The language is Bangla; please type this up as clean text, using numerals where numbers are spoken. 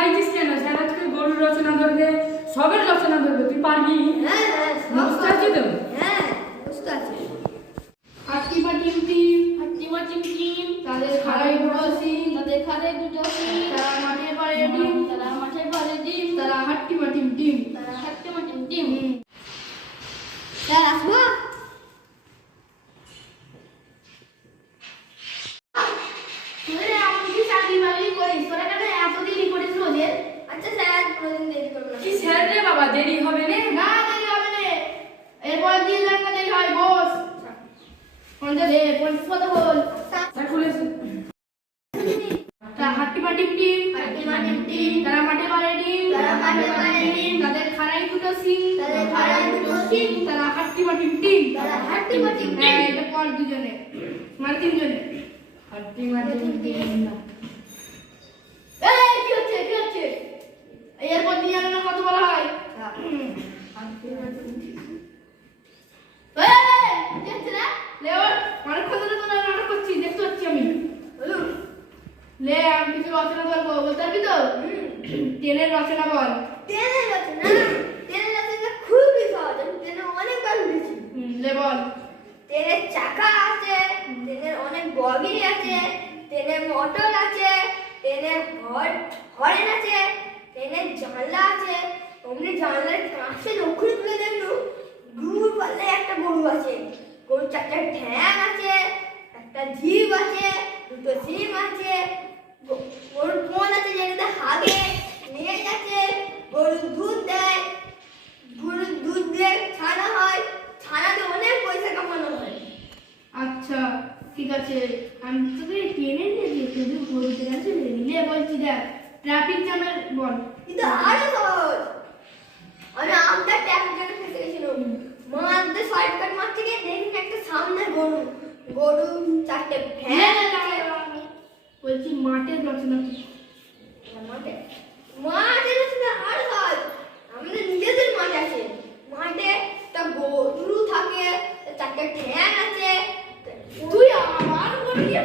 ঘাবড়াইছিস কেন? স্যার আজকে গরুর রচনা ধরবে, সবের রচনা ধরবে, তুই পারবি? হ্যাঁ হ্যাঁ বুঝতে পারছিস তো? হ্যাঁ বুঝতে পারছি। হাট্টিমা টিম টিম, হাট্টিমা টিম টিম, তাদের খাড়াই দুটো সিং, তাদের খাড়াই দুটো সিং, তারা মাঠে পারে ডিম, তারা মাঠে পারে ডিম, তারা হাট্টিমা টিম টিম। তারা হাট্টিমা টিম টিম। স্যার আসবো? তুই এমন কি চাকরি বাকরি করিস? তোরা কেন এত দেরি করিস রোজের? আচ্ছা স্যার কোনোদিন দেরি করবো না। কি স্যার রে বাবা, দেরি হবে না? না দেরি হবে না, এরপর দিয়ে যান না দেরি হয় বস। কোনটা রে পঞ্চাশ কথা বল। স্যার খুলেছে। তারা হাট্টিমা টিম টিম, হাট্টিমা টিম টিম, তারা মাঠে পারে ডিম, তারা মাঠে পারে ডিম, তাদের খাড়াই দুটো সিং, তাদের খাড়াই দুটো সিং, তারা হাট্টিমা টিম টিম। তারা হাট্টিমা টিম টিম। হ্যাঁ এটা পর দুজনে মানে তিনজনে। হাট্টিমা টিম টিম। এই কি হচ্ছে কি হচ্ছে? এরপর দিয়ে জানো না কত বলা হয়? এই কি হচ্ছে রে? লে ওর অনেকক্ষণ ধরে তো নাটক করছিস, দেখতে পাচ্ছি আমি। লে আমি কিছু রচনা বলবো, বলতে পারবি তো? ট্রেনের রচনা বল। ট্রেনের রচনা, ট্রেনের রচনা খুবই সহজ, আমি ট্রেনে অনেকবার উঠেছি। লে বল। ট্রেনের চাকা আছে, ট্রেনের অনেক বগি আছে, ট্রেনের মোটর আছে, ট্রেনের হরেন আছে, ট্রেনের জানলা আছে। অমনি জানলার কাছে লক্ষ্য তুলে দেখলু দূর পাল্লে একটা গরু আছে। গরুর চারটা ঠ্যাং আছে, একটা জিভ আছে, দুটো সিং আছে, গরুর পোন আছে যেটাতে হাগে, নেজ আছে, গরুর দুধ দেয়, গরুর দুধ দিয়ে ছানা হয়, ছানাতে অনেক পয়সা কামানো হয়। আচ্ছা ঠিক আছে, আমি তোকে ট্রেনে নিয়ে গিয়ে তুই ঘুরতে গেছিস। লে বলছি দেখ, ট্রাফিক জ্যামের বল। কিন্তু আরো সহজ, আমি আমটা ট্যাপের জন্য ফেসে গেছিলাম। মারতে শর্টকাট মারতে গিয়ে দেখি একটা সামনে গরু, গরু চারটে ভ্যান আছে। বলছি মাঠের রচনা কি? মাঠে মাঠে রচনা আরো সহজ, আমাদের নিজেদের মাঠ আছে। মাঠে একটা গরু থাকে, চারটে ঠ্যাং আছে। তুই আমার উপর দিয়ে